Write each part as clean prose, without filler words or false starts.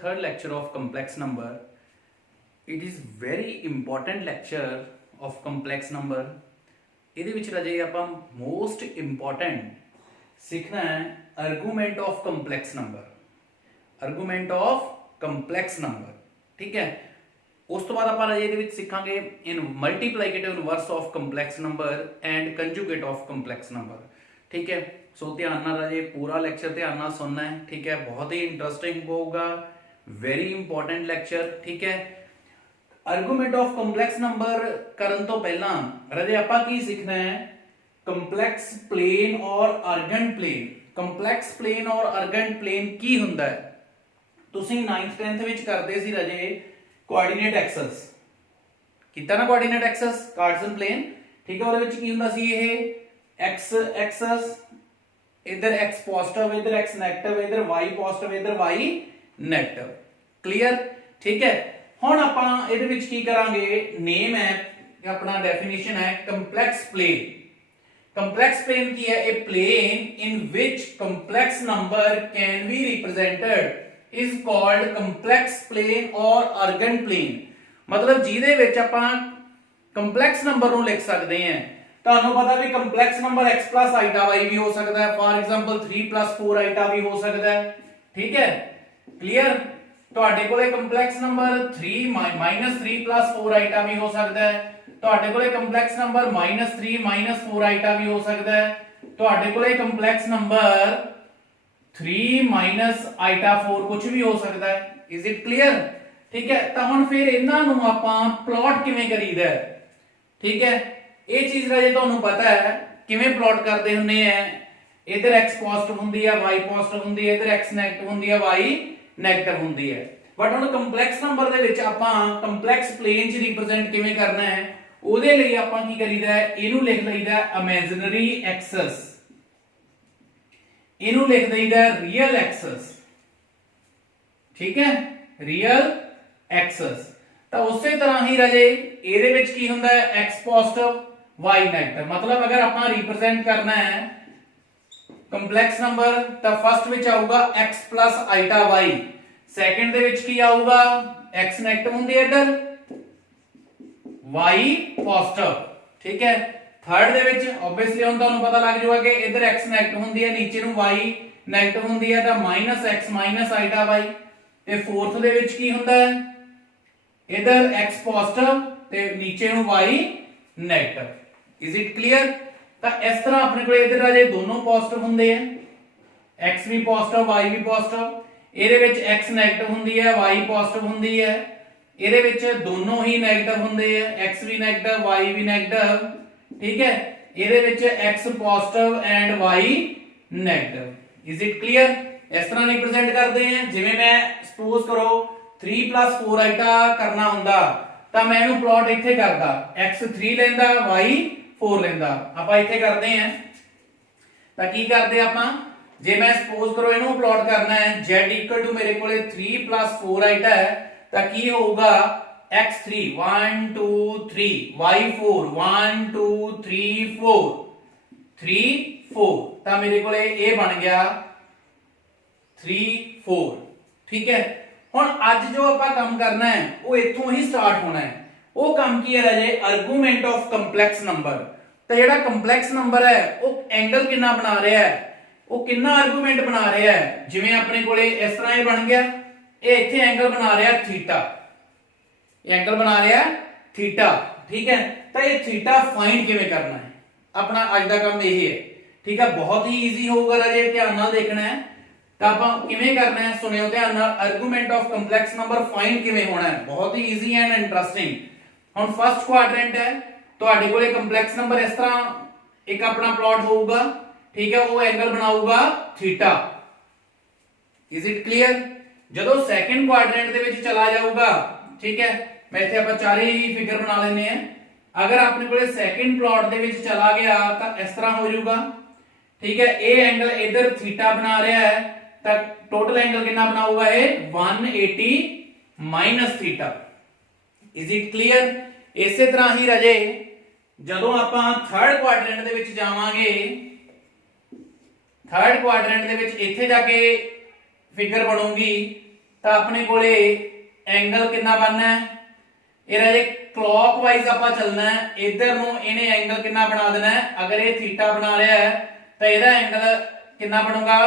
third lecture of complex number. It is very important lecture of complex number. ਇਹਦੇ ਵਿੱਚ ਰਾਜੇ ਆਪਾਂ most important ਸਿੱਖਣਾ ਹੈ argument of complex number. argument of complex number, ठीक है। ਉਸ ਤੋਂ ਬਾਅਦ ਆਪਾਂ ਰਾਜੇ ਇਹਦੇ ਵਿੱਚ ਸਿੱਖਾਂਗੇ in multiplicative inverse of complex number and conjugate of complex number, ठीक है। सो ध्यान नाल राजे पूरा लैक्चर ध्यान नाल सुनना है, ठीक है। बहुत ही इंटरेस्टिंग होगा, वेरी इंपॉर्टेंट लैक्चर, ठीक है। आर्गूमेंट ऑफ कंपलैक्स नंबर करन तो पहला राजे आपां की सीखना है कंपलैक्स प्लेन और अर्गेंट प्लेन। कंपलैक्स प्लेन और अर्गेंट प्लेन की हुंदा है तुसीं 9th 10th विच करदे सी राजे कोआर्डिनेट एक्सिस कीता ना, कोआर्डिनेट एक्सिस कार्टेशियन प्लेन, ठीक है। ਉਹਦੇ ਵਿੱਚ ਕੀ ਹੁੰਦਾ ਸੀ ਇਹ x एक्सिस इधर x पॉजिटिव इधर x नेगेटिव इधर y पॉजिटिव इधर y नेगेटिव, क्लियर, ठीक है। हुण आपां इहदे विच की करांगे, नेम है अपना डेफिनेशन है कंपलैक्स प्लेन। कंपलैक्स प्लेन की है a plane in which complex number can be represented is called complex plane और अर्गेंट प्लेन। मतलब जिहदे विच आपां कंपलैक्स नंबर नूं लिख सकते हैं। ਤੁਹਾਨੂੰ ਪਤਾ ਵੀ complex number x plus iota y ਵੀ ਹੋ ਸਕਦਾ ਹੈ, ਫॉर एग्जांपल 3 plus 4 ਆਈਟਾ ਵੀ ਹੋ ਸਕਦਾ ਹੈ, ਠੀਕ ਹੈ, ਕਲੀਅਰ। ਤੁਹਾਡੇ ਕੋਲੇ ਕੰਪਲੈਕਸ ਨੰਬਰ 3 3 plus 4 ਆਈਟਾ ਵੀ ਹੋ ਸਕਦਾ ਹੈ, ਤੁਹਾਡੇ ਕੋਲੇ ਕੰਪਲੈਕਸ ਨੰਬਰ -3 4 ਆਈਟਾ ਵੀ ਹੋ ਸਕਦਾ ਹੈ, ਤੁਹਾਡੇ ਕੋਲੇ ਕੰਪਲੈਕਸ ਨੰਬਰ 3 ਆਈਟਾ 4 ਕੁਝ ਵੀ ਹੋ ਸਕਦਾ ਹੈ। ਇਜ਼ ਇਟ ਕਲੀਅਰ, ਠੀਕ ਹੈ। ਤਾਂ ਹੁਣ ਫਿਰ ਇਹਨਾਂ ਨੂੰ ਆਪਾਂ ਪਲਾਟ ਕਿਵੇਂ ਕਰੀਦਾ ਹੈ, ਠੀਕ ਹੈ। ਇਹ ਚੀਜ਼ ਰਾਜੇ ਤੁਹਾਨੂੰ ਪਤਾ ਹੈ ਕਿਵੇਂ ਪਲਾਟ ਕਰਦੇ ਹੁੰਦੇ ਆ। ਇਧਰ x ਪੋਜ਼ਿਟਿਵ ਹੁੰਦੀ ਹੈ, y ਪੋਜ਼ਿਟਿਵ ਹੁੰਦੀ ਹੈ, ਇਧਰ x ਨੈਗੇਟਿਵ ਹੁੰਦੀ ਹੈ, y ਨੈਗੇਟਿਵ ਹੁੰਦੀ ਹੈ। ਬਟ ਹੁਣ ਕੰਪਲੈਕਸ ਨੰਬਰ ਦੇ ਵਿੱਚ ਆਪਾਂ ਕੰਪਲੈਕਸ ਪਲੇਨ 'ਚ ਰਿਪਰੈਜ਼ੈਂਟ ਕਿਵੇਂ ਕਰਨਾ ਹੈ, ਉਹਦੇ ਲਈ ਆਪਾਂ ਕੀ ਕਰੀਦਾ ਹੈ, ਇਹਨੂੰ ਲਿਖ ਲਈਦਾ ਇਮੇਜਿਨਰੀ ਐਕਸਿਸ, ਇਹਨੂੰ ਲਿਖ ਦਈਦਾ ਰੀਅਲ ਐਕਸਿਸ, ਠੀਕ ਹੈ, ਰੀਅਲ ਐਕਸਿਸ। ਤਾਂ ਉਸੇ ਤਰ੍ਹਾਂ ਹੀ ਰਾਜੇ ਇਹਦੇ ਵਿੱਚ ਕੀ ਹੁੰਦਾ ਹੈ, x ਪੋਜ਼ਿਟਿਵ y नेगेटिव। मतलब अगर आप रिप्रेजेंट करना है कंपलैक्स नंबर तो फर्स्ट विच आऊगा x plus iota y, second दे विच की आऊगा x नेगेटिव हुंदी है इधर, y पॉजिटिव, ठीक है। थर्ड दे विच ऑब्वियसली हुन तुहानू पता लग जाऊगा कि इधर x नेगेटिव हुंदी है, नीचे नू y नेगेटिव हुंदी है, तो -x आइटा y। ते फोर्थ दे विच की हुंदा है, इधर x पॉजिटिव ते नीचे नू y negative. Is it clear. तो इस तरह अपने को इधर राजे दोनों पॉजिटिव होंगे हैं, x भी पॉजिटिव y भी पॉजिटिव, ਇਹਦੇ ਵਿੱਚ x नेगेटिव ਹੁੰਦੀ ਹੈ, y पॉजिटिव ਹੁੰਦੀ ਹੈ, ਇਹਦੇ ਵਿੱਚ ਦੋਨੋਂ ਹੀ नेगेटिव ਹੁੰਦੇ ਆ, x भी नेगेटिव y भी नेगेटिव, ठीक है। ਇਹਦੇ ਵਿੱਚ x positive and y negative. Is it clear. इस तरह रिप्रेजेंट करते हैं। जिवें मैं सपोज करो 3 plus 4 आइटा करना ਹੁੰਦਾ ਤਾਂ मैं ਇਹਨੂੰ प्लॉट ਇੱਥੇ ਕਰਦਾ, x 3 ਲੈਂਦਾ y 4 ਲੈਂਦਾ। ਆਪਾਂ ਇੱਥੇ ਕਰਦੇ ਆਂ ਤਾਂ ਕੀ ਕਰਦੇ ਆਪਾਂ, ਜੇ ਮੈਂ ਸਪੋਜ਼ ਕਰੋ ਇਹਨੂੰ ਪਲਾਟ ਕਰਨਾ ਹੈ z ਇਕੁਅਲ ਟੂ ਮੇਰੇ ਕੋਲੇ 3 plus 4 ਆਈਟਾ ਹੈ ਤਾਂ ਕੀ ਹੋਊਗਾ x3 1 2 3 y4 1 2 3 4 3 4 ਤਾਂ ਮੇਰੇ ਕੋਲੇ ਇਹ ਬਣ ਗਿਆ 3 4, ਠੀਕ ਹੈ। ਹੁਣ ਅੱਜ ਜੋ ਆਪਾਂ ਕੰਮ ਕਰਨਾ ਹੈ ਉਹ ਇੱਥੋਂ ਹੀ ਸਟਾਰਟ ਹੋਣਾ ਹੈ। ਉਹ ਕੰਮ ਕੀ ਹੈ ਰਾਜੇ, ਆਰਗੂਮੈਂਟ ਆਫ ਕੰਪਲੈਕਸ ਨੰਬਰ। ਤਾਂ ਜਿਹੜਾ ਕੰਪਲੈਕਸ ਨੰਬਰ ਹੈ ਉਹ ਐਂਗਲ ਕਿੰਨਾ ਬਣਾ ਰਿਹਾ ਹੈ, ਉਹ ਕਿੰਨਾ ਆਰਗੂਮੈਂਟ ਬਣਾ ਰਿਹਾ ਹੈ। ਜਿਵੇਂ ਆਪਣੇ ਕੋਲੇ ਇਸ ਤਰ੍ਹਾਂ ਇਹ ਬਣ ਗਿਆ, ਇਹ ਇੱਥੇ ਐਂਗਲ ਬਣਾ ਰਿਹਾ ਥੀਟਾ, ਇਹ ਐਂਗਲ ਬਣਾ ਰਿਹਾ ਥੀਟਾ, ਠੀਕ ਹੈ। ਤਾਂ ਇਹ ਥੀਟਾ ਫਾਈਂਡ ਕਿਵੇਂ ਕਰਨਾ ਹੈ, ਆਪਣਾ ਅੱਜ ਦਾ ਕੰਮ ਇਹ ਹੈ, ਠੀਕ ਹੈ। ਬਹੁਤ ਹੀ ਈਜ਼ੀ ਹੋਊਗਾ ਰਾਜੇ, ਧਿਆਨ ਨਾਲ ਦੇਖਣਾ ਹੈ। ਤਾਂ ਆਪਾਂ ਕਿਵੇਂ ਕਰਨਾ ਹੈ ਸੁਣਿਓ ਧਿਆਨ ਨਾਲ। Argument of complex number find ਕਿਵੇਂ ਹੋਣਾ ਹੈ, ਬਹੁਤ ਹੀ ਈਜ਼ੀ ਐਂਡ ਇੰਟਰਸਟਿੰਗ। ਹੁਣ ਫਸਟ ਕੁਆਡਰੈਂਟ ਹੈ, ਤੁਹਾਡੇ ਕੋਲੇ ਕੰਪਲੈਕਸ ਨੰਬਰ ਇਸ ਤਰ੍ਹਾਂ ਇੱਕ ਆਪਣਾ ਪਲਾਟ ਹੋਊਗਾ, ਠੀਕ ਹੈ, ਉਹ ਐਂਗਲ ਬਣਾਊਗਾ ਥੀਟਾ। Is it clear. ਜਦੋਂ ਸੈਕੰਡ ਕੁਆਡਰੈਂਟ ਦੇ ਵਿੱਚ ਚਲਾ ਜਾਊਗਾ, ਠੀਕ ਹੈ, ਮੈਂ ਇੱਥੇ ਆਪਾਂ ਚਾਰੇ ਹੀ ਫਿਗਰ ਬਣਾ ਲੈਨੇ ਆ। ਅਗਰ ਆਪਣੇ ਕੋਲੇ ਸੈਕੰਡ ਪਲਾਟ ਦੇ ਵਿੱਚ ਚਲਾ ਗਿਆ ਤਾਂ ਇਸ ਤਰ੍ਹਾਂ ਹੋ ਜਾਊਗਾ, ਠੀਕ ਹੈ। ਇਹ ਐਂਗਲ ਇਧਰ ਥੀਟਾ ਬਣਾ ਰਿਹਾ ਹੈ ਤਾਂ ਟੋਟਲ ਐਂਗਲ ਕਿੰਨਾ ਬਣਾਊਗਾ ਇਹ 180 minus theta. Is it clear. ਇਸੇ ਤਰ੍ਹਾਂ ਹੀ ਰਾਜੇ ਜਦੋਂ ਆਪਾਂ ਥਰਡ ਕੁਆਡਰੈਂਟ ਦੇ ਵਿੱਚ ਜਾਵਾਂਗੇ, ਥਰਡ ਕੁਆਡਰੈਂਟ ਦੇ ਵਿੱਚ ਇੱਥੇ ਜਾ ਕੇ ਫਿਗਰ ਬਣੂਗੀ ਤਾਂ ਆਪਣੇ ਕੋਲੇ ਐਂਗਲ ਕਿੰਨਾ ਬਣਨਾ ਹੈ, ਇਹ ਰਾਜੇ ਕਲੌਕਵਾਈਜ਼ ਆਪਾਂ ਚੱਲਣਾ ਹੈ, ਇਧਰ ਨੂੰ ਇਹਨੇ ਐਂਗਲ ਕਿੰਨਾ ਬਣਾ ਦੇਣਾ ਹੈ, ਅਗਰ ਇਹ ਥੀਟਾ ਬਣਾ ਲਿਆ ਹੈ ਤਾਂ ਇਹਦਾ ਐਂਗਲ ਕਿੰਨਾ ਬਣੂਗਾ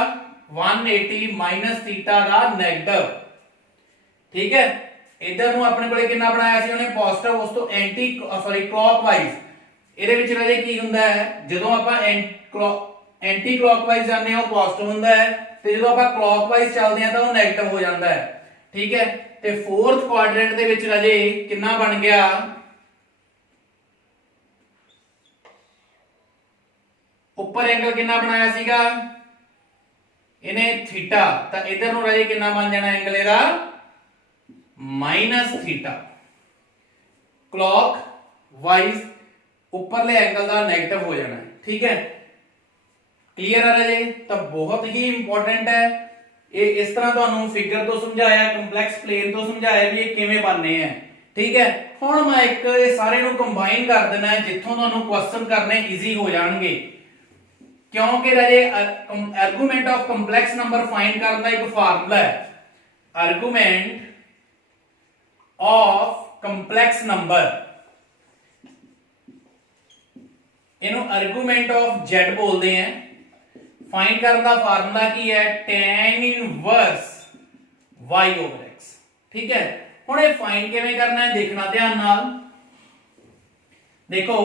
180 ਮਾਈਨਸ ਥੀਟਾ ਦਾ ਨੈਗੇਟਿਵ। ਠੀਕ ਹੈ, ਇਧਰ ਨੂੰ ਆਪਣੇ ਕੋਲੇ ਕਿੰਨਾ ਬਣਾਇਆ ਸੀ ਉਹਨੇ ਪੋਜ਼ਿਟਿਵ, ਉਸ ਤੋਂ ਕਲੌਕਵਾਈਜ਼। ਇਹਦੇ ਵਿੱਚ ਰਾਜੇ ਕੀ ਹੁੰਦਾ ਹੈ, ਜਦੋਂ ਆਪਾਂ ਐਂਟੀ ਕਲੌਕਵਾਈਜ਼ ਜਾਂਦੇ ਹਾਂ ਉਹ ਪੋਜ਼ਿਟਿਵ ਹੁੰਦਾ ਹੈ, ਤੇ ਜਦੋਂ ਆਪਾਂ ਕਲੌਕਵਾਈਜ਼ ਚੱਲਦੇ ਹਾਂ ਤਾਂ ਉਹ ਨੈਗੇਟਿਵ ਹੋ ਜਾਂਦਾ ਹੈ। ਠੀਕ ਹੈ, ਤੇ ਫੋਰਥ ਕੁਆਡਰੈਂਟ ਦੇ ਵਿੱਚ ਰਾਜੇ ਕਿੰਨਾ ਬਣ ਗਿਆ, ਉੱਪਰ ਐਂਗਲ ਕਿੰਨਾ ਬਣਾਇਆ ਸੀਗਾ ਇਹਨੇ ਥੀਟਾ, ਤਾਂ ਇਧਰ ਨੂੰ ਰਾਜੇ ਕਿੰਨਾ ਬਣ ਜਾਣਾ ਐਂਗਲ ਇਹਦਾ ਮਾਈਨਸ ਥੀਟਾ। ਕਲੌਕ ਵਾਈਜ਼ ਉੱਪਰਲੇ ਐਂਗਲ ਦਾ ਨੈਗੇਟਿਵ ਹੋ ਜਾਣਾ। ਠੀਕ ਹੈ, ਕਲੀਅਰ ਆ ਰਾਜੇ? ਤਾਂ ਬਹੁਤ ਹੀ ਇੰਪੋਰਟੈਂਟ ਹੈ ਇਹ, ਇਸ ਤਰ੍ਹਾਂ ਤੁਹਾਨੂੰ ਫਿਗਰ ਤੋਂ ਸਮਝਾਇਆ, ਕੰਪਲੈਕਸ ਪਲੇਨ ਤੋਂ ਸਮਝਾਇਆ ਵੀ ਇਹ ਕਿਵੇਂ ਬਣਨੇ ਆ। ਠੀਕ ਹੈ, ਹੁਣ ਮੈਂ ਇੱਕ ਇਹ ਸਾਰੇ ਨੂੰ ਕੰਬਾਈਨ ਕਰ ਦੇਣਾ ਜਿੱਥੋਂ ਤੁਹਾਨੂੰ ਕੁਐਸਚਨ ਕਰਨੇ ਈਜ਼ੀ ਹੋ ਜਾਣਗੇ, ਕਿਉਂਕਿ ਰਾਜੇ argument of complex number find ਕਰਨ ਦਾ ਇੱਕ ਫਾਰਮੂਲਾ ਹੈ, ਆਰਗੂਮੈਂਟ ਆਫ ਕੰਪਲੈਕਸ ਨੰਬਰ, ਇਹਨੂੰ ਆਰਗੂਮੈਂਟ ਆਫ Z ਬੋਲਦੇ ਆ। फाइंड करने का फार्मूला की है tan inverse y over x। ठीक है, हुण ये फाइंड किवें करना है देखना ध्यान नाल। देखो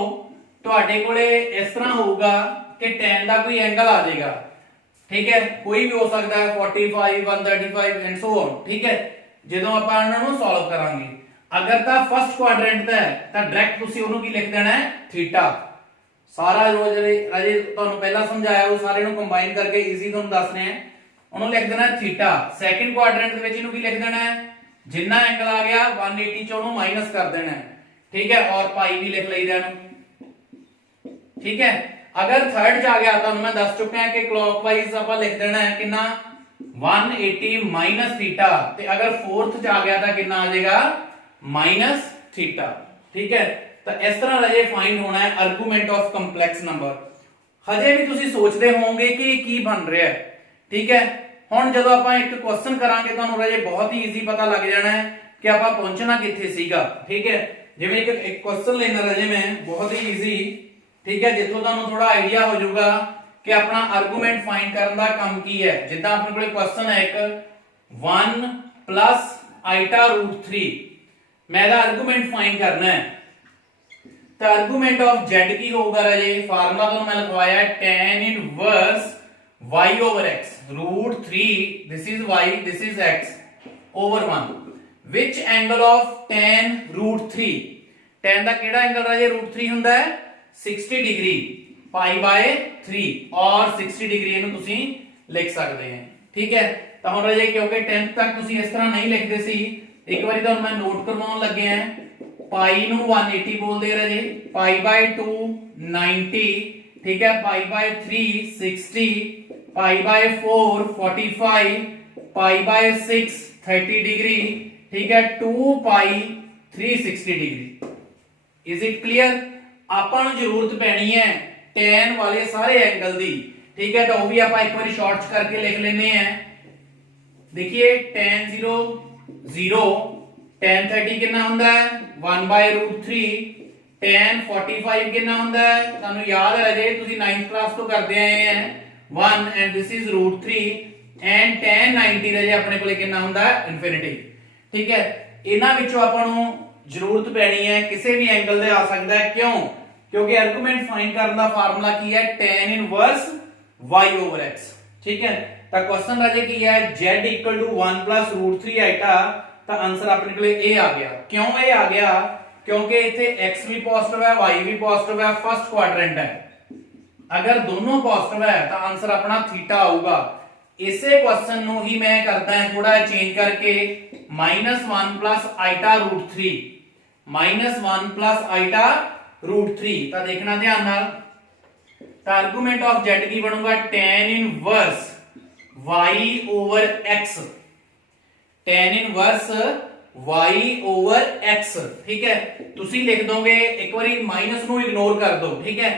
तुहाडे कोले इस तरह होगा कि tan का कोई एंगल आ जाएगा। ठीक है, कोई भी हो सकता है 45 135 एंड सो ऑन। ठीक है, ਜਦੋਂ ਆਪਾਂ ਇਹਨਾਂ ਨੂੰ ਸੋਲਵ ਕਰਾਂਗੇ, अगर ਤਾਂ फर्स्ट क्वाड्रेंट ਦਾ ਹੈ ਤਾਂ डायरेक्ट ਤੁਸੀਂ ਉਹਨੂੰ ਕੀ ਲਿਖ ਦੇਣਾ ਹੈ थीटा। सारा जो राजे ਤੁਹਾਨੂੰ ਪਹਿਲਾਂ ਸਮਝਾਇਆ ਉਹ ਸਾਰੇ ਨੂੰ ਕੰਬਾਈਨ ਕਰਕੇ ਈਜ਼ੀ ਤੁਹਾਨੂੰ ਦੱਸਨੇ ਆ, ਉਹਨੂੰ ਲਿਖ ਦੇਣਾ ਥੀਟਾ। ਸੈਕੰਡ ਕੁਆਡਰੈਂਟ ਦੇ ਵਿੱਚ ਇਹਨੂੰ ਕੀ ਲਿਖ ਦੇਣਾ ਹੈ, ਜਿੰਨਾ ਐਂਗਲ ਆ ਗਿਆ 180 ਚੋਂ ਉਹਨੂੰ ਮਾਈਨਸ ਕਰ ਦੇਣਾ ਹੈ। ਠੀਕ ਹੈ, ਔਰ ਪਾਈ ਵੀ ਲਿਖ ਲਈਦਾ ਇਹਨੂੰ। ਠੀਕ ਹੈ, ਅਗਰ ਥਰਡ ਚ ਆ ਗਿਆ ਤੁਹਾਨੂੰ ਮੈਂ ਦੱਸ ਚੁੱਕਿਆ ਕਿ ਕਲੌਕਵਾਈਜ਼ ਆਪਾਂ ਲਿਖ ਦੇਣਾ ਹੈ ਕਿੰਨਾ 180 ਮਾਈਨਸ ਥੀਟਾ, ਤੇ ਅਗਰ ਫੋਰਥ ਚ ਆ ਗਿਆ ਤਾਂ ਕਿੰਨਾ ਆ ਜਾਏਗਾ ਮਾਈਨਸ ਥੀਟਾ। ठीक है, तो इस तरह राजे फाइंड होना है आर्गूमेंट ऑफ कंपलैक्स नंबर। हजे भी तुसी सोचते होंगे कि की बन रहा है। ठीक है, हुण जदों आपां एक क्वेश्चन करांगे तुहानूं राजे बहुत ही ईजी पता लग जाना है कि आपां पहुंचना कित्थे सीगा। ठीक है, जिवें एक क्वेश्चन लेना राजे मैं बहुत ही ईजी। ठीक है, जिथों तुहानूं थोड़ा आइडिया हो जाऊगा कि अपना आर्गूमेंट फाइंड करन दा काम की है। जिद्दां अपने कोले क्वेश्चन है एक 1 प्लस आइटा रूट 3, मैं दा आर्गूमेंट फाइंड करना है। तो आर्गूमेंट ऑफ Z की होगा राजे, फार्मूला तो मैं लिखवाया tan inverse y over x root 3, this is y, this is x over 1, which angle of tan root 3, tan ਦਾ ਕਿਹੜਾ ਐਂਗਲ ਰਾਜੇ रूट 3 ਹੁੰਦਾ ਹੈ 60 डिग्री पाई बाय 3, और 60 डिग्री ਇਹਨੂੰ ਤੁਸੀਂ ਲਿਖ ਸਕਦੇ हैं। ठीक है, ਤਾਂ ਹੁਣ ਰਾਜੇ ਕਿਉਂਕਿ 10th ਤੱਕ ਤੁਸੀਂ ਇਸ ਤਰ੍ਹਾਂ ਨਹੀਂ ਲਿਖਦੇ ਸੀ, ਇੱਕ ਵਾਰੀ ਤੁਹਾਨੂੰ ਮੈਂ ਨੋਟ ਕਰਵਾਉਣ ਲੱਗਿਆ ਹਾਂ। पाई ਨੂੰ 180 बोलते राजे, पाई बाय 2 90, ठीक है, pi by 3 60, pi by 4 45, pi by 6 30 degree, ठीक है, 2 पाई 360 डिग्री। Is it clear? ਆਪਾਂ ਨੂੰ ਜ਼ਰੂਰਤ ਪੈਣੀ ਹੈ tan वाले सारे एंगल दी। ठीक है, तो वो भी आप एक बार शॉर्ट्स करके लिख लेने हैं। देखिए tan 0 0, tan 30 कितना ਹੁੰਦਾ ਹੈ 1 by root 3, tan 45 कितना ਹੁੰਦਾ ਹੈ ਤੁਹਾਨੂੰ ਯਾਦ ਹੈ ਜੇ ਤੁਸੀਂ 9th ਕਲਾਸ ਤੋਂ ਕਰਦੇ ਆਏ ਹੈ 1, and this is root 3, and tan 90 ਰਾਜੇ ਆਪਣੇ ਕੋਲੇ ਕਿੰਨਾ ਹੁੰਦਾ ਹੈ ਇਨਫਿਨਿਟੀ। ਠੀਕ ਹੈ, ਇਹਨਾਂ ਵਿੱਚੋਂ ਆਪਾਂ ਨੂੰ ਜ਼ਰੂਰਤ ਪੈਣੀ ਹੈ ਕਿਸੇ ਵੀ ਐਂਗਲ ਦੇ ਆ ਸਕਦਾ ਹੈ। ਕਿਉਂ? ਕਿਉਂਕਿ ਆਰਗੂਮੈਂਟ ਫਾਈਂਡ ਕਰਨ ਦਾ ਫਾਰਮੂਲਾ ਕੀ ਹੈ tan inverse y over x। ਠੀਕ ਹੈ, ਤਾਂ ਕੁਐਸਚਨ ਰਾਜੇ ਕੀ ਹੈ z equal to 1 plus root 3 iota, ਤਾਂ ਆਨਸਰ ਆਪਣੇ ਕੋਲੇ ਇਹ ਆ ਗਿਆ। ਕਿਉਂ ਇਹ ਆ ਗਿਆ? ਕਿਉਂਕਿ ਇੱਥੇ x ਵੀ ਪੋਜ਼ਿਟਿਵ ਹੈ y ਵੀ ਪੋਜ਼ਿਟਿਵ ਹੈ, ਫਸਟ ਕੁਆਡਰੈਂਟ ਹੈ। ਅਗਰ ਦੋਨੋਂ ਪੋਜ਼ਿਟਿਵ ਹੈ ਤਾਂ ਆਨਸਰ ਆਪਣਾ ਥੀਟਾ ਆਊਗਾ। ਇਸੇ ਕੁਐਸਚਨ ਨੂੰ ਹੀ ਮੈਂ ਕਰਦਾ ਹਾਂ ਥੋੜਾ ਚੇਂਜ ਕਰਕੇ -1 plus iota root 3, -1 plus iota root 3। ਤਾਂ ਦੇਖਣਾ ਧਿਆਨ ਨਾਲ, ਤਾਂ ਆਰਗੂਮੈਂਟ ਆਫ z ਕੀ ਬਣੂਗਾ tan inverse y over x, tan inverse y over x। ठीक है, ਤੁਸੀਂ ਲਿਖ ਦੋਗੇ ਇੱਕ ਵਾਰੀ ਮਾਈਨਸ ਨੂੰ ਇਗਨੋਰ ਕਰ ਦਿਓ। ਠੀਕ ਹੈ,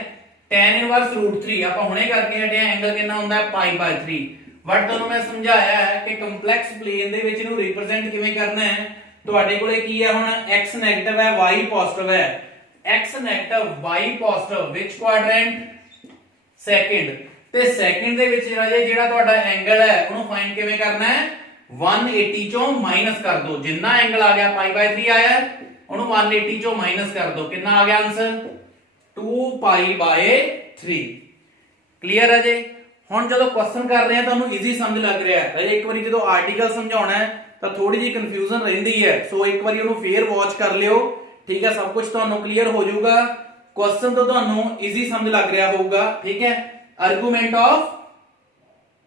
tan ਇਨਵਰਸ √3 ਆਪਾਂ ਹੁਣੇ ਕਰਕੇ ਹਟੇ ਆ, ਐਂਗਲ ਕਿੰਨਾ ਹੁੰਦਾ ਹੈ ਪਾਈ ਬਾਈ 3, ਬਟ ਤੁਹਾਨੂੰ ਮੈਂ ਸਮਝਾਇਆ ਹੈ ਕਿ ਕੰਪਲੈਕਸ ਪਲੇਨ ਦੇ ਵਿੱਚ ਇਹਨੂੰ ਰਿਪਰੈਜ਼ੈਂਟ ਕਿਵੇਂ ਕਰਨਾ ਹੈ। ਤੁਹਾਡੇ ਕੋਲੇ ਕੀ ਹੈ, ਹੁਣ x ਨੈਗੇਟਿਵ ਹੈ y ਪੋਜ਼ਿਟਿਵ ਹੈ, x ਨੈਗੇਟਿਵ y ਪੋਜ਼ਿਟਿਵ ਵਿਚ ਕੁਆਡਰੈਂਟ ਸੈਕਿੰਡ, ਤੇ ਸੈਕਿੰਡ ਦੇ ਵਿੱਚ ਰਾਜੇ ਜਿਹੜਾ ਤੁਹਾਡਾ ਐਂਗਲ ਹੈ ਉਹਨੂੰ ਫਾਈਂਡ ਕਿਵੇਂ ਕਰਨਾ ਹੈ, 180 ਚੋਂ ਮਾਈਨਸ ਕਰ ਦੋ। ਜਿੰਨਾ ਐਂਗਲ ਆ ਗਿਆ ਪਾਈ ਬਾਈ 3 ਆਇਆ, ਉਹਨੂੰ 180 ਚੋਂ ਮਾਈਨਸ ਕਰ ਦੋ, ਕਿੰਨਾ ਆ ਗਿਆ ਆਨਸਰ 2 ਪਾਈ ਬਾਈ 3। ਕਲੀਅਰ ਹੈ ਜੀ। ਹੁਣ ਜਦੋਂ ਕੁਐਸਚਨ ਕਰ ਰਹੇ ਆ ਤੁਹਾਨੂੰ ਈਜ਼ੀ ਸਮਝ ਲੱਗ ਰਿਹਾ ਹੈ ਰਾਜੇ। ਇੱਕ ਵਾਰੀ ਜਦੋਂ ਆਰਟੀਕਲ ਸਮਝਾਉਣਾ ਹੈ ਤਾਂ ਥੋੜੀ ਜਿਹੀ ਕਨਫਿਊਜ਼ਨ ਰਹਿੰਦੀ ਹੈ, ਸੋ ਇੱਕ ਵਾਰੀ ਉਹਨੂੰ ਫੇਰ ਵਾਚ ਕਰ ਲਿਓ, ਠੀਕ ਹੈ, ਸਭ ਕੁਝ ਤੁਹਾਨੂੰ ਕਲੀਅਰ ਹੋ ਜਾਊਗਾ। ਕੁਐਸਚਨ ਤੋਂ ਤੁਹਾਨੂੰ ਈਜ਼ੀ ਸਮਝ ਲੱਗ ਰਿਹਾ ਹੋਊਗਾ, ਠੀਕ ਹੈ। ਆਰਗੂਮੈਂਟ ਆਫ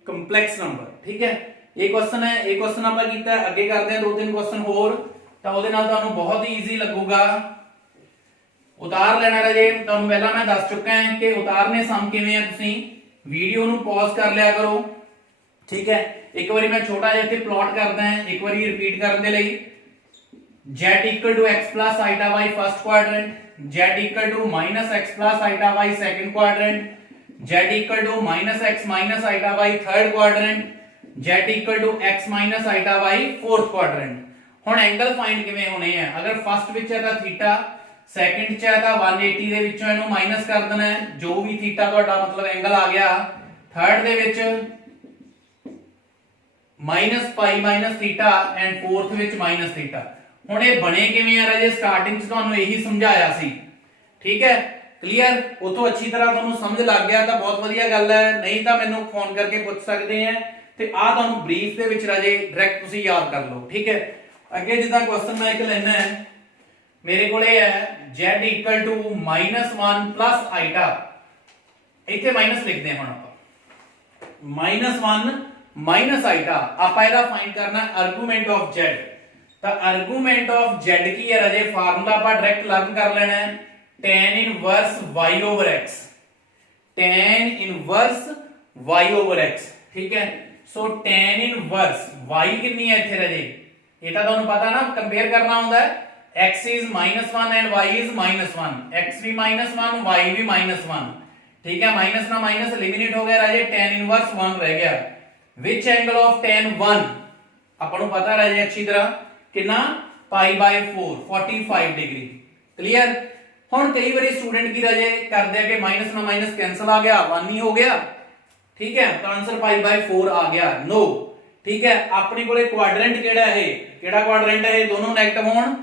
ਕੰਪਲੈਕਸ ਨੰਬਰ, ਠੀਕ ਹੈ, ਇਹ ਕੁਐਸਚਨ ਹੈ। ਇਹ ਕੁਐਸਚਨ ਆਪਾਂ ਕੀਤਾ, ਅੱਗੇ ਕਰਦੇ ਹਾਂ ਦੋ ਤਿੰਨ ਕੁਐਸਚਨ ਹੋਰ, ਤਾਂ ਉਹਦੇ ਨਾਲ ਤੁਹਾਨੂੰ ਬਹੁਤ ਹੀ ਈਜ਼ੀ ਲੱਗੂਗਾ। ਉਤਾਰ ਲੈਣਾ ਰਾਜੇ, ਤੁਹਾਨੂੰ ਪਹਿਲਾਂ ਮੈਂ ਦੱਸ ਚੁੱਕਾ ਹਾਂ ਕਿ ਉਤਾਰਨੇ ਸਮ ਕਿਵੇਂ ਆ। ਤੁਸੀਂ ਵੀਡੀਓ ਨੂੰ ਪੌਜ਼ ਕਰ ਲਿਆ ਕਰੋ, ਠੀਕ ਹੈ। ਇੱਕ ਵਾਰੀ ਮੈਂ ਛੋਟਾ ਜਿਹਾ ਇੱਥੇ ਪਲਾਟ ਕਰਦਾ ਹਾਂ, ਇੱਕ ਵਾਰੀ ਰਿਪੀਟ ਕਰਨ ਦੇ ਲਈ। z equal to x plus iota y first quadrant, z equal to minus x plus iota y second quadrant, z equal to minus x minus iota y third quadrant, z equal to x minus iota y fourth quadrant। ਹੁਣ angle find ਕਿਵੇਂ ਹੋਣੇ ਆ। ਅਗਰ first ਵਿੱਚ ਹੈ ਤਾਂ theta, second ਚ ਹੈ ਤਾਂ 180 ਦੇ ਵਿੱਚੋਂ ਇਹਨੂੰ ਮਾਈਨਸ ਕਰ ਦੇਣਾ ਹੈ, ਜੋ ਵੀ ਥੀਟਾ ਤੁਹਾਡਾ ਮਤਲਬ ਐਂਗਲ ਆ ਗਿਆ। ਥਰਡ ਦੇ ਵਿੱਚ minus pi minus theta and fourth ਵਿੱਚ ਮਾਈਨਸ ਥੀਟਾ। ਹੁਣ ਇਹ ਬਣੇ ਕਿਵੇਂ ਆ ਰਾਜੇ, ਸਟਾਰਟਿੰਗ ਚ ਤੁਹਾਨੂੰ ਇਹੀ ਸਮਝਾਇਆ ਸੀ, ਠੀਕ ਹੈ। ਕਲੀਅਰ, ਉਤੋਂ ਅੱਛੀ ਤਰ੍ਹਾਂ ਤੁਹਾਨੂੰ ਸਮਝ ਲੱਗ ਗਿਆ ਤਾਂ ਬਹੁਤ ਵਧੀਆ ਗੱਲ ਹੈ, ਨਹੀਂ ਤਾਂ ਮੈਨੂੰ ਫੋਨ ਕਰਕੇ ਪੁੱਛ ਸਕਦੇ ਆ, ਤੇ ਆ ਤੁਹਾਨੂੰ ਬਰੀਫ ਦੇ ਵਿੱਚ ਰਾਜੇ ਡਾਇਰੈਕਟ ਤੁਸੀਂ ਯਾਦ ਕਰ ਲਓ, ਠੀਕ ਹੈ। ਅੱਗੇ ਜਿੱਦਾਂ ਕੁਐਸਚਨ ਮੈਂ ਇੱਕ ਲੈਣਾ ਹੈ, ਮੇਰੇ ਕੋਲੇ ਹੈ z equal to -1 plus iota, ਇੱਥੇ ਮਾਈਨਸ ਲਿਖਦੇ ਹਾਂ। ਹੁਣ ਆਪਾਂ -1 ਮਾਈਨਸ iota, ਆਪਾਂ ਇਹਦਾ ਫਾਈਂਡ ਕਰਨਾ ਆਰਗੂਮੈਂਟ ਆਫ z। ਤਾਂ ਆਰਗੂਮੈਂਟ ਆਫ z ਕੀ ਹੈ ਰਾਜੇ, ਫਾਰਮੂਲਾ ਆਪਾਂ ਡਾਇਰੈਕਟ ਲਾਗੂ ਕਰ ਲੈਣਾ ਹੈ, tan inverse y over x, tan inverse y over x, ਠੀਕ ਹੈ। ਸੋ tan ਇਨਵਰਸ y ਕਿੰਨੀ ਹੈ ਇੱਥੇ ਰਾਜੇ, ਇਹ ਤਾਂ ਤੁਹਾਨੂੰ ਪਤਾ ਨਾ, ਕੰਪੇਅਰ ਕਰਨਾ ਹੁੰਦਾ ਹੈ। x is -1 and y is -1, x we -1 y ਵੀ -1, ठीक है। माइनस ना माइनस एलिमिनेट हो गया राजे, tan इनवर्स 1 रह गया। विच एंगल ऑफ tan 1 अपन को पता राजे अच्छी तरह कितना π/4 45 डिग्री। क्लियर। हुन कई बार स्टूडेंट की राजे करदे कि माइनस ना माइनस कैंसिल आ गया, 1 ही हो गया, ठीक है, तो आंसर π/4 आ गया। नो, ठीक है। अपने कोले क्वाड्रेंट केड़ा है, केड़ा क्वाड्रेंट है, दोनों नेगेटिव होण,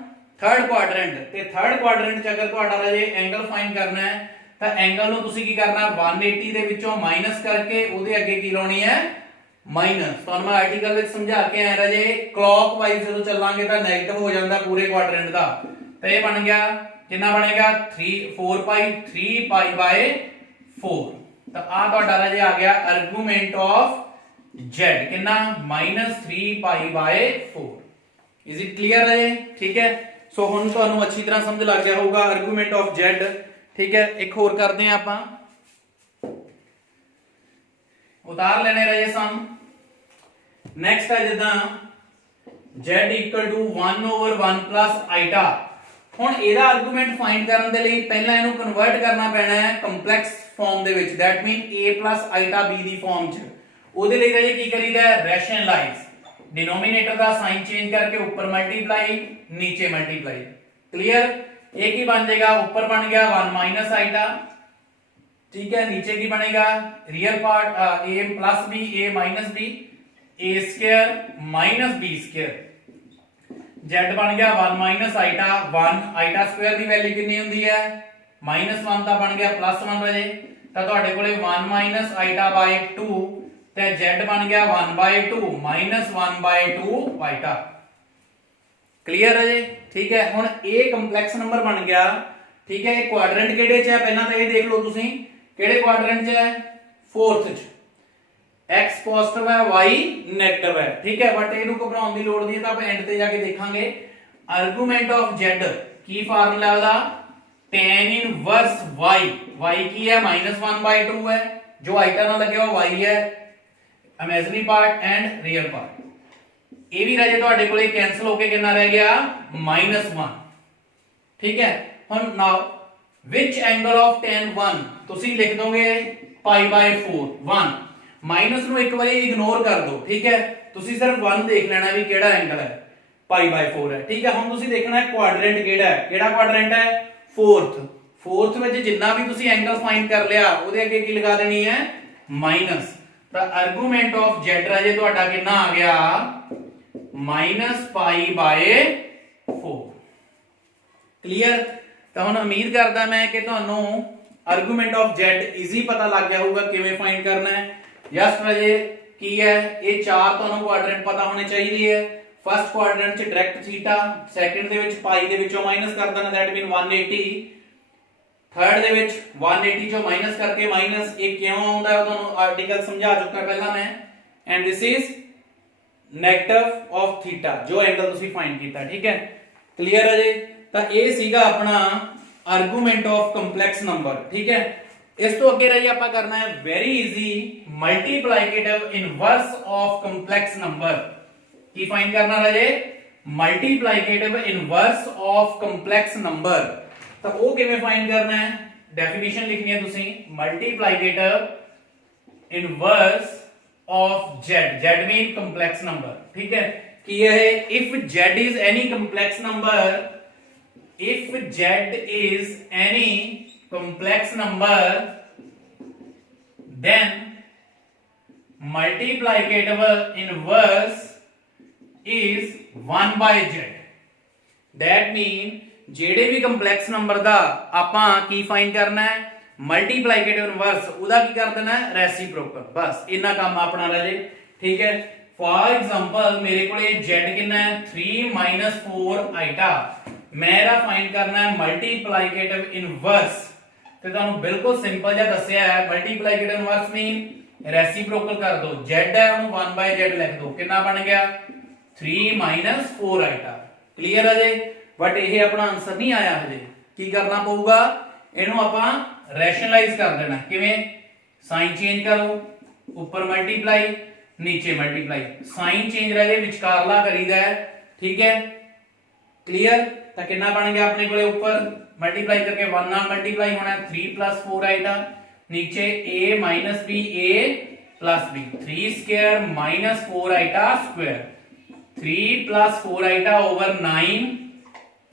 थर्ड क्वाड्रेंट। ते थर्ड क्वाड्रेंट च अगर तुहाडा राजे एंगल फाइंड करना है ਤਾਂ ਐਂਗਲ ਨੂੰ ਤੁਸੀਂ ਕੀ ਕਰਨਾ, 180 ਦੇ ਵਿੱਚੋਂ ਮਾਈਨਸ ਕਰਕੇ ਉਹਦੇ ਅੱਗੇ ਕੀ ਲਾਉਣੀ ਹੈ, ਮਾਈਨਸ। ਤੁਹਾਨੂੰ ਮੈਂ ਆਰਟੀਕਲ ਵਿੱਚ ਸਮਝਾ ਕੇ ਆਇਆ ਰਾਜੇ, ਕਲੌਕਵਾਈਜ਼ ਜਦੋਂ ਚੱਲਾਂਗੇ ਤਾਂ ਨੈਗੇਟਿਵ ਹੋ ਜਾਂਦਾ ਪੂਰੇ ਕੁਆਡਰੈਂਟ ਦਾ। ਤਾਂ ਇਹ ਬਣ ਗਿਆ, ਕਿੰਨਾ ਬਣੇਗਾ 3/4 ਤਾਂ ਆ ਤੁਹਾਡਾ ਰਾਜੇ ਆ ਗਿਆ ਆਰਗੂਮੈਂਟ ਆਫ z, ਕਿੰਨਾ -3π/4। ਇਜ਼ ਇਟ ਕਲੀਅਰ ਰਾਜੇ, ਠੀਕ ਹੈ। ਸੋ ਹੁਣ ਤੁਹਾਨੂੰ ਅੱਛੀ ਤਰ੍ਹਾਂ ਸਮਝ ਲੱਗ ਗਿਆ ਹੋਊਗਾ ਆਰਗੂਮੈਂਟ ਆਫ z, ठीक है। एक होर करते हैं आप, उतार लेने रहे सम। नेक्स्ट है जिदा z equal to 1/1 plus iota। हुण ਇਹਦਾ आर्गूमेंट फाइंड ਕਰਨ ਦੇ ਲਈ ਪਹਿਲਾਂ ਇਹਨੂੰ ਕਨਵਰਟ ਕਰਨਾ ਪੈਣਾ ਹੈ ਕੰਪਲੈਕਸ ਫਾਰਮ ਦੇ ਵਿੱਚ, that mean a plus iota b ਦੀ ਫਾਰਮ ਚ। ਉਹਦੇ ਲਈ ਰਾਜੇ ਕੀ ਕਰੀਦਾ ਹੈ, ਰੈਸ਼ਨਲਾਈਜ਼, डिनोमिनेटर ਦਾ ਸਾਈਨ ਚੇਂਜ ਕਰਕੇ ਉੱਪਰ ਮਲਟੀਪਲਾਈ नीचे ਮਲਟੀਪਲਾਈ। क्लियर। एक ही बन जाएगा, ऊपर बन गया 1 माइनस आइटा, ठीक है, नीचे की बनेगा real part a plus b, a minus b, a square minus b square. z बन गया 1 माइनस आइटा 1, आइटा स्क्वायर की वैल्यू कितनी होती है, -1 ਤਾਂ बन गया +1 राजे। ਤਾਂ ਤੁਹਾਡੇ ਕੋਲੇ 1 माइनस आइटा बाय 2 ਤੇ z बन गया 1/2 -1/2 आइटा। क्लियर है जी, ठीक है। हुण ए कंपलैक्स नंबर बन गया, ठीक है। क्वाड्रेंट केड़े च है, पहला तो ये देख लो तुसी केड़े क्वाड्रेंट च है, फोर्थ च। x पॉजिटिव है, y नेगेटिव है, ठीक है। बट इहनूं घबराउण दी लोड़ नहीं, तां आपां एंड ते जाके देखांगे। आर्गूमेंट ऑफ z की फार्मूला दा, tan इनवर्स y, y की है -1/2 है, जो आइटा नाल लगे हुआ y है, imaginary part and real part. ਇਹ ਵੀ ਰਾਜੇ ਤੁਹਾਡੇ ਕੋਲੇ ਕੈਨਸਲ ਹੋ ਕੇ ਕਿੰਨਾ ਰਹਿ ਗਿਆ, -1, ਠੀਕ ਹੈ। ਹੁਣ ਨਾਓ ਵਿਚ ਐਂਗਲ ਆਫ tan 1 ਤੁਸੀਂ ਲਿਖ ਦੋਗੇ π/4 1, माइनस ਨੂੰ ਇੱਕ ਵਾਰੀ ਇਗਨੋਰ ਕਰ ਦਿਓ ਠੀਕ ਹੈ ਤੁਸੀਂ ਸਿਰਫ 1 ਦੇਖ ਲੈਣਾ ਵੀ ਕਿਹੜਾ ਐਂਗਲ ਹੈ π/4 ਹੈ ਠੀਕ ਹੈ ਹੁਣ ਤੁਸੀਂ ਦੇਖਣਾ ਹੈ ਕੁਆਡਰੈਂਟ ਕਿਹੜਾ ਕੁਆਡਰੈਂਟ ਹੈ फोर्थ ਵਿੱਚ ਜਿੰਨਾ ਵੀ ਤੁਸੀਂ ਐਂਗਲ ਫਾਈਂਡ ਕਰ ਲਿਆ ਉਹਦੇ ਅੱਗੇ ਕੀ ਲਗਾ ਦੇਣੀ ਹੈ ਮਾਈਨਸ ਤਾਂ ਆਰਗੂਮੈਂਟ ਆਫ z ਰਾਜੇ ਤੁਹਾਡਾ ਕਿੰਨਾ ਆ ਗਿਆ -π/4 ਕਲੀਅਰ ਤਾਂ ਹੁਣ ਉਮੀਦ ਕਰਦਾ ਮੈਂ ਕਿ ਤੁਹਾਨੂੰ ਆਰਗੂਮੈਂਟ ਆਫ z ਈਜ਼ੀ ਪਤਾ ਲੱਗ ਗਿਆ ਹੋਊਗਾ ਕਿਵੇਂ ਫਾਈਂਡ ਕਰਨਾ ਹੈ ਜਸਟ ਰਾਜੇ ਕੀ ਹੈ ਇਹ ਚਾਰ ਤੁਹਾਨੂੰ ਕੁਆਡਰੈਂਟ ਪਤਾ ਹੋਣੇ ਚਾਹੀਦੇ ਹੈ फर्स्ट क्वाड्रेंट च डायरेक्ट थीटा सेकंड दे विच पाई दे विचों माइनस कर देना दैट मीन 180 थर्ड दे विच 180 चों माइनस करके माइनस ये क्यों आउंदा है ਤੁਹਾਨੂੰ आर्टिकल समझा चुका पहला मैं and this is negative of theta जो एंगल ਤੁਸੀਂ फाइंड ਕੀਤਾ ठीक है क्लियर है जी ਤਾਂ ਇਹ ਸੀਗਾ ਆਪਣਾ ਆਰਗੂਮੈਂਟ ਆਫ ਕੰਪਲੈਕਸ ਨੰਬਰ ਠੀਕ ਹੈ ਇਸ ਤੋਂ ਅੱਗੇ ਰਹੀ ਆਪਾਂ ਕਰਨਾ ਹੈ very easy multiplicative inverse of complex number की फाइंड करना राजे multiplicative inverse of complex number तो वो किवें फाइंड करना है डेफिनेशन लिखनी है तुसी multiplicative inverse of z mean complex number ठीक है कि यह if z is any complex number if z is any complex number then multiplicative inverse is 1/z that mean ਜਿਹੜੇ ਵੀ ਕੰਪਲੈਕਸ ਨੰਬਰ ਦਾ ਆਪਾਂ ਕੀ ਫਾਈਂਡ ਕਰਨਾ ਹੈ ਮਲਟੀਪਲਾਈਕੇਟਿਵ ਇਨਵਰਸ ਉਹਦਾ ਕੀ ਕਰ ਦੇਣਾ ਹੈ ਰੈਸੀਪ੍ਰੋਕਲ ਬਸ ਇੰਨਾ ਕੰਮ ਆਪਣਾ ਰਾਜੇ ਠੀਕ ਹੈ ਫॉर एग्जांपल ਮੇਰੇ ਕੋਲੇ z ਕਿੰਨਾ ਹੈ 3 4 ਆਈਟਾ ਮੈਂ ਇਹਦਾ ਫਾਈਂਡ ਕਰਨਾ ਹੈ ਮਲਟੀਪਲਾਈਕੇਟਿਵ ਇਨਵਰਸ ਤੇ ਤੁਹਾਨੂੰ ਬਿਲਕੁਲ ਸਿੰਪਲ ਜਿਹਾ ਦੱਸਿਆ ਹੈ ਮਲਟੀਪਲਾਈਕੇਟਿਵ ਇਨਵਰਸ ਮੀਨ ਰੈਸੀਪ੍ਰੋਕਲ ਕਰ ਦੋ z ਹੈ ਉਹਨੂੰ 1/z ਲਿਖ ਦੋ ਕਿੰਨਾ ਬਣ ਗਿਆ 3 4 आइटा क्लियर है जी बट ये अपना आंसर नहीं आया हजे की करना पऊगा इहनू आपां रैशनलाइज कर देना किवें साइन चेंज करो ऊपर मल्टीप्लाई नीचे मल्टीप्लाई साइन चेंज रह जाए विचकारला करीदा है ठीक है क्लियर तो कितना बन गया अपने कोले ऊपर मल्टीप्लाई करके 1 नाल मल्टीप्लाई होना है 3 + 4 आइटा नीचे a - b a + b 3 square -4 iota square 3 + 4 iota over 9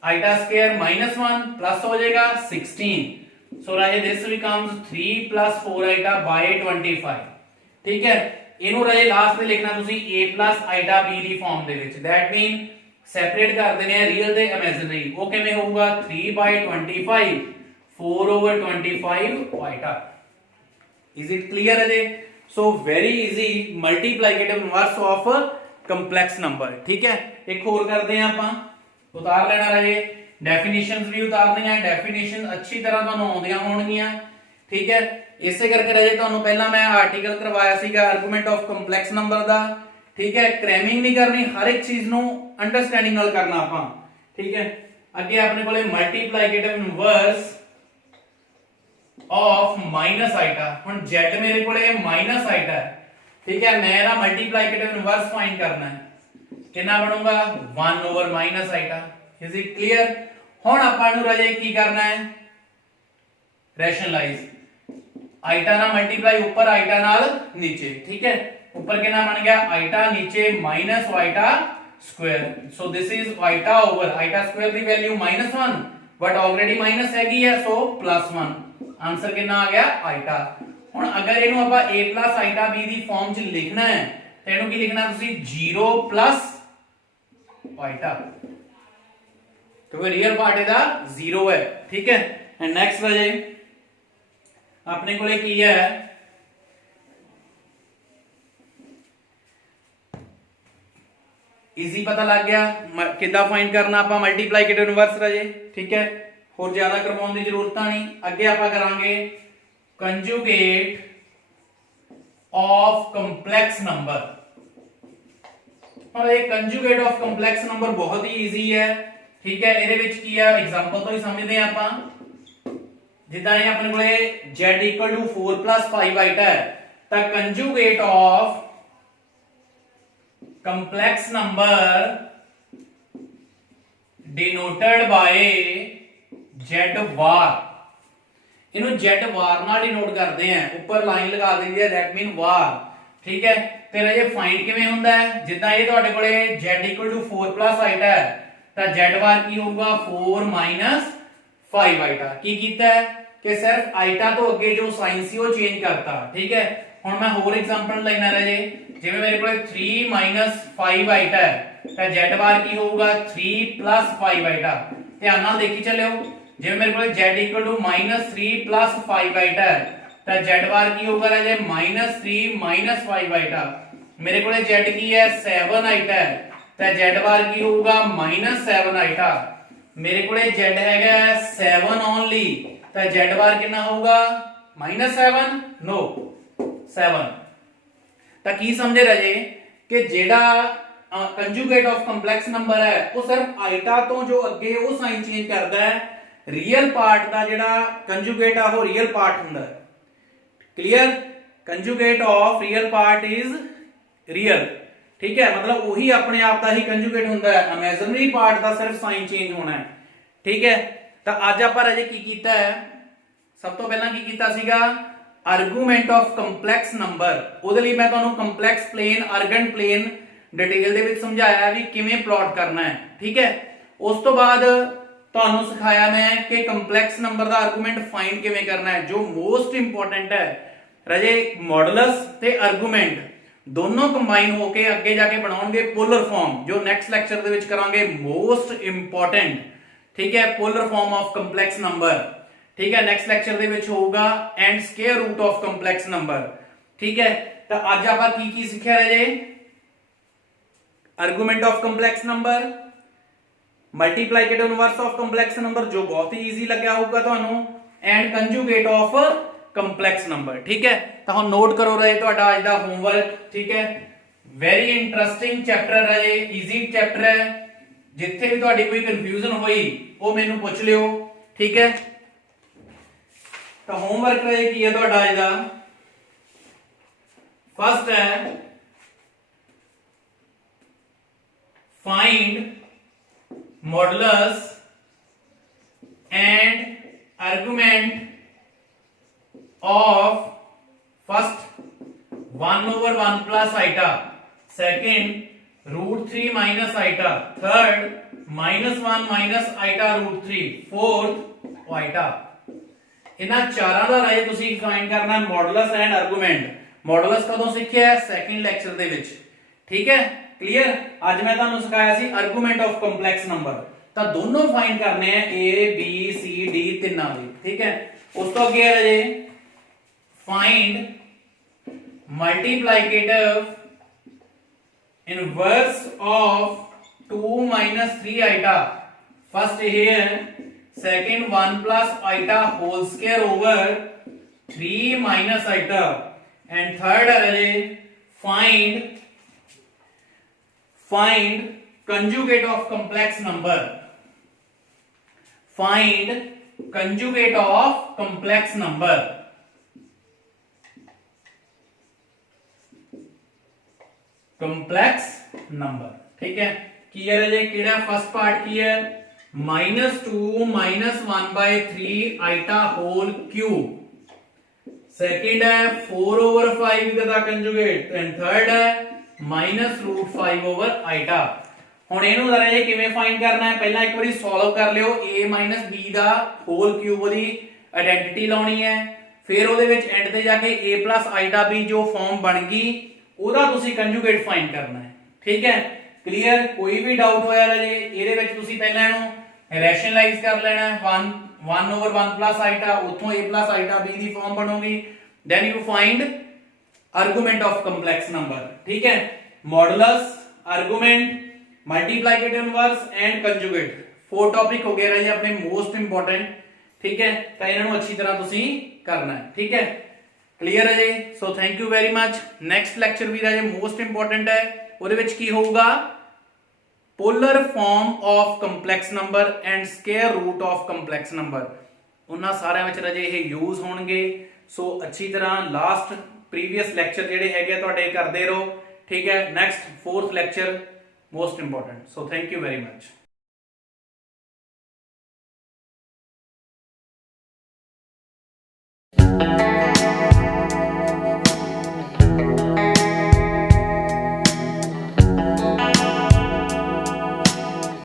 iota square -1 plus हो जाएगा 16 so राजे this becomes 3 + 4 आइटा by 25 ठीक है इनु राजे लास्ट में लिखना तुसी a + आइटा b दी फॉर्म दे विच दैट मीन सेपरेट कर देने रियल ते इमेजिनरी वो किवें होऊगा 3/25 4/25 आइटा इज इट क्लियर है so very easy multiplicative inverse of complex number ठीक है एक और करते हैं ਆਪਾਂ उतार लेना रहे डेफिनेशंस भी उतारनी है डेफिनेशन अच्छी तरह ਤੁਹਾਨੂੰ ਆਉਂਦੀਆਂ ਹੋਣਗੀਆਂ ठीक है ਇਸੇ ਕਰਕੇ ਰਾਜੇ ਤੁਹਾਨੂੰ ਪਹਿਲਾਂ ਮੈਂ ਆਰਟੀਕਲ ਕਰਵਾਇਆ ਸੀਗਾ ਆਰਗੂਮੈਂਟ ਆਫ ਕੰਪਲੈਕਸ ਨੰਬਰ ਦਾ ठीक है क्रैमिंग नहीं करनी हर एक चीज ਨੂੰ ਅੰਡਰਸਟੈਂਡਿੰਗ ਨਾਲ ਕਰਨਾ ਆਪਾਂ ठीक है ਅੱਗੇ ਆਪਣੇ ਕੋਲੇ ਮਲਟੀਪਲਾਈਕੇਟਿਵ ਇਨਵਰਸ ऑफ माइनस आइटा ਹੁਣ z ਮੇਰੇ ਕੋਲੇ माइनस आइटा है ठीक है मैं ना मल्टीप्लाइकेटिव इनवर्स फाइंड करना है कितना बनूंगा 1 over minus iota is it clear हुन ਆਪਾਂ ਨੂੰ ਰਾਜੇ ਕੀ ਕਰਨਾ ਹੈ रैशनलाइज आइटा ना मल्टीप्लाई ऊपर आइटा नाल नीचे ठीक है ऊपर कितना बन गया आइटा नीचे minus iota square so this is iota over iota square दी वैल्यू -1 बट ऑलरेडी माइनस हैगी है सो +1 आंसर कितना आ गया आइटा ਹੁਣ अगर ਇਹਨੂੰ ਆਪਾਂ a + आइटा b ਦੀ ਫਾਰਮ ਚ ਲਿਖਣਾ ਹੈ ਤੇ ਇਹਨੂੰ ਕੀ ਲਿਖਣਾ ਤੁਸੀਂ 0 + आइटा क्योंकि रियल पार्ट ਇਹਦਾ 0 है ठीक है एंड नेक्स्ट ਵਜੇ ਆਪਣੇ ਕੋਲੇ ਕੀ ਹੈ इजी पता लग गया किदा फाइंड करना ਆਪਾਂ मल्टीप्लाइकेटिव इनवर्स राजे ठीक है और ज्यादा करवाउण ਦੀ ਜ਼ਰੂਰਤ ਨਹੀਂ ਅੱਗੇ ਆਪਾਂ ਕਰਾਂਗੇ कंजुगेट ऑफ कंप्लेक्स नंबर और एक कंजुगेट ऑफ कंप्लेक्स नंबर बहुत ही इजी है ठीक है ਇਹਦੇ ਵਿੱਚ ਕੀ ਹੈ एग्जांपल ਤੋਂ ਹੀ ਸਮਝਦੇ ਆ ਆਪਾਂ ਜਿੱਦਾਂ ਇਹ ਆਪਣੇ ਕੋਲੇ z = 4 + 5 ਆਈਟਾ ਹੈ ਤਾਂ conjugate of complex number denoted by z bar इन्हों z वार नाल डिनोट करते हैं ऊपर लाइन लगा देंगे दैट मीन वार ठीक है। ਤੇ ਰਾਜੇ ਫਾਈਂਡ ਕਿਵੇਂ ਹੁੰਦਾ ਹੈ, ਜਿੱਦਾਂ ਇਹ ਤੁਹਾਡੇ ਕੋਲੇ z = 4 + i ਹੈ ਤਾਂ z ਬਾਰ ਕੀ ਹੋਊਗਾ 4 - 5 i ਕੀ ਕੀਤਾ ਹੈ ਕਿ ਸਿਰਫ i ਤੋਂ ਅੱਗੇ ਜੋ ਸਾਈਨ ਸੀ ਉਹ ਚੇਂਜ ਕਰਤਾ। ਠੀਕ ਹੈ, ਹੁਣ ਮੈਂ ਹੋਰ ਐਗਜ਼ਾਮਪਲ ਲੈਣਾ ਰਾਜੇ, ਜਿਵੇਂ ਮੇਰੇ ਕੋਲੇ 3 - 5 i ਹੈ ਤਾਂ z ਬਾਰ ਕੀ ਹੋਊਗਾ 3 + 5 i। ਧਿਆਨ ਨਾਲ ਦੇਖੀ ਚੱਲਿਓ, ਜਿਵੇਂ ਮੇਰੇ ਕੋਲੇ z = -3 + 5 i ਹੈ ਤਾਂ z ਬਾਰ ਕੀ ਹੋਊਗਾ ਰਾਜੇ -3 - 5 ਮੇਰੇ ਕੋਲੇ z ਕੀ ਹੈ 7 i ਹੈ ਤਾਂ z ਬਾਰ ਕੀ ਹੋਊਗਾ -7 i। ਮੇਰੇ ਕੋਲੇ z ਹੈਗਾ 7 ਓਨਲੀ ਤਾਂ z ਬਾਰ ਕਿੰਨਾ ਹੋਊਗਾ -7 नो 7। ਤਾਂ ਕੀ ਸਮਝੇ ਰਾਜੇ ਕਿ ਜਿਹੜਾ ਕੰਜੂਗੇਟ ਆਫ ਕੰਪਲੈਕਸ ਨੰਬਰ ਹੈ ਉਹ ਸਿਰਫ ਆਈਟਾ ਤੋਂ ਜੋ ਅੱਗੇ ਉਹ ਸਾਈਨ ਚੇਂਜ ਕਰਦਾ ਹੈ, ਰੀਅਲ ਪਾਰਟ ਦਾ ਜਿਹੜਾ ਕੰਜੂਗੇਟ ਆ ਉਹ ਰੀਅਲ ਪਾਰਟ ਹੁੰਦਾ ਹੈ। Clear, conjugate of real part is real. ठीक है, मतलब वही अपने आप का ही कंजुगेट होता है, इमेजिनरी पार्ट का सिर्फ साइन चेंज होना है। ठीक है, तो आज आप अजे की कीता है, सब तो पहला की कीता सीगा आर्गूमेंट ऑफ कंपलैक्स नंबर। ਉਹਦੇ ਲਈ मैं ਤੁਹਾਨੂੰ complex plane Argand plane detail ਦੇ ਵਿੱਚ ਸਮਝਾਇਆ ਵੀ ਕਿਵੇਂ ਪਲਾਟ ਕਰਨਾ ਹੈ। ठीक है, ਉਸ ਤੋਂ ਬਾਅਦ ਤੁਹਾਨੂੰ ਸਿਖਾਇਆ ਮੈਂ ਕਿ ਕੰਪਲੈਕਸ ਨੰਬਰ ਦਾ ਆਰਗੂਮੈਂਟ ਫਾਈਂਡ ਕਿਵੇਂ ਕਰਨਾ ਹੈ। ਜੋ ਮੋਸਟ ਇੰਪੋਰਟੈਂਟ ਹੈ ਰਾਜੇ ਮੋਡੂਲਸ ਤੇ ਆਰਗੂਮੈਂਟ ਦੋਨੋਂ ਕੰਬਾਈਨ ਹੋ ਕੇ ਅੱਗੇ ਜਾ ਕੇ ਬਣਾਉਣਗੇ ਪੋਲਰ ਫਾਰਮ, ਜੋ ਨੈਕਸਟ ਲੈਕਚਰ ਦੇ ਵਿੱਚ ਕਰਾਂਗੇ ਮੋਸਟ ਇੰਪੋਰਟੈਂਟ। ਠੀਕ ਹੈ, polar form of complex number. ਠੀਕ ਹੈ, ਨੈਕਸਟ ਲੈਕਚਰ ਦੇ ਵਿੱਚ ਹੋਊਗਾ and square root of complex number. ਠੀਕ ਹੈ, ਤਾਂ ਅੱਜ ਆਪਾਂ ਕੀ ਸਿੱਖਿਆ ਰਾਜੇ, argument of complex number, multiplicative inverse of complex number जो बहुत ही इजी लग्या होगा ਤੁਹਾਨੂੰ, and conjugate of complex number. ठीक है, तो हम नोट करो रहे ਤੁਹਾਡਾ ਅੱਜ ਦਾ होमवर्क। ठीक है, वेरी इंटरेस्टिंग चैप्टर है, इजी चैप्टर है, जिथे भी ਤੁਹਾਡੀ कोई कंफ्यूजन होई वो ਮੈਨੂੰ ਪੁੱਛ ਲਿਓ। ठीक है, तो होमवर्क रहे की है ਤੁਹਾਡਾ ਅੱਜ ਦਾ फर्स्ट है find modulus and argument of first 1/1 plus iota, second √3 minus iota, third -1 minus iota √3, fourth iota। इन्हां चारां दा राजे तुसीं फाइंड करना मॉडुलस एंड आर्गूमेंट। मॉडुलस कदों सीखिया सेकंड लेक्चर दे विच। ठीक है, क्लियर। आज मैं तुहानू सिखाया सी आर्गूमेंट ऑफ कंपलैक्स नंबर, तो दोनों फाइंड करने हैं ए बी सी डी तिना भी। ठीक है, उस तो अगे है जी find multiplicative inverse of 2 - 3 iota। First here, second 1 + iota whole square over 3 - iota, and third है जी find conjugate of complex number। find conjugate of complex number। complex number। ठीक है, की है जे केड़ा फर्स्ट पार्ट की है -2 - 1/3 iota whole cube, सेकंड है 4/5 का कंजुगेट, एंड थर्ड है -√5 iota। ਹੁਣ ਇਹਨੂੰ ਜ਼ਰਾ ਇਹ ਕਿਵੇਂ ਫਾਈਂਡ ਕਰਨਾ ਹੈ, ਪਹਿਲਾਂ ਇੱਕ ਵਾਰੀ ਸੋਲਵ ਕਰ ਲਿਓ। a - b ਦਾ ਹੋਲ ਕਿਊਬ ਦੀ ਆਇਡੈਂਟੀਟੀ ਲਾਉਣੀ ਹੈ, ਫਿਰ ਉਹਦੇ ਵਿੱਚ ਐਂਡ ਤੇ ਜਾ ਕੇ a + iota b ਜੋ ਫਾਰਮ ਬਣ ਗਈ ਉਹਦਾ ਤੁਸੀਂ ਕੰਜੂਗੇਟ ਫਾਈਂਡ ਕਰਨਾ ਹੈ। ਠੀਕ ਹੈ, ਕਲੀਅਰ। ਕੋਈ ਵੀ ਡਾਊਟ ਹੋਇਆ ਰਾਜੇ ਇਹਦੇ ਵਿੱਚ ਤੁਸੀਂ ਪਹਿਲਾਂ ਇਹਨੂੰ ਰੈਸ਼ਨਲਾਈਜ਼ ਕਰ ਲੈਣਾ। 1/1 + iota, ਉੱਥੋਂ a + iota b ਦੀ ਫਾਰਮ ਬਣੂਗੀ, then you find argument of complex number. ठीक है, modulus, argument, multiplicative inverse and conjugate, 4 topic हो गए रहे अपने मोस्ट इंपोर्टेंट। ठीक है, तो इन्हों अच्छी तरह तुसी करना है। ठीक है, क्लियर है जी। So thank you very much. Next lecture भी राजे मोस्ट इंपोर्टेंट है, ਉਹਦੇ ਵਿੱਚ ਕੀ ਹੋਊਗਾ polar form of complex number and square root of complex number. उन्हां सारिਆਂ ਵਿੱਚ ਰਾਜੇ ਇਹ ਯੂਜ਼ ਹੋਣਗੇ। सो अच्छी तरह लास्ट प्रीवियस लैक्चर ਜਿਹੜੇ ਹੈਗੇ ਤੁਹਾਡੇ ਕਰਦੇ ਰਹੋ। ठीक है, next 4th lecture most important. So thank you very much.